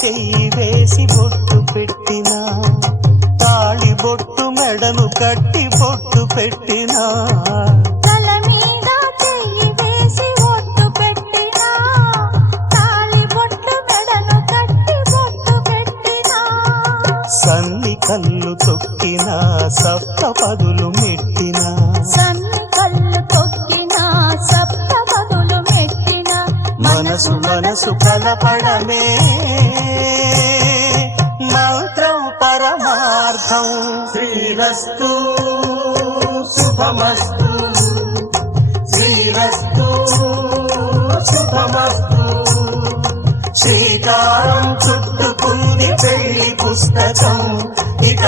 చెయ్యి వేసి బొట్టు పెట్టినా, తాళి బొట్టు మెడను కట్టి బొట్టు పెట్టినా, తల మీద చెయ్యి వేసి బొట్టు పెట్టినా, తాళి బొట్టు మెడను కట్టి బొట్టు పెట్టినా, సన్ని కళ్ళు తొక్కినా సప్త పదులు మెట్టినా, సన్ని కళ్ళు తొక్కినా సప్త పదులు మెట్టినా, మనసు మనసు కలపడమే మంత్రం పరమార్థం. శ్రీరస్తు శుభమస్తు, శ్రీరస్తు శుభమస్తు. శ్రీకారం చుట్టుకుంది పెళ్లి పుస్తకం, ఇక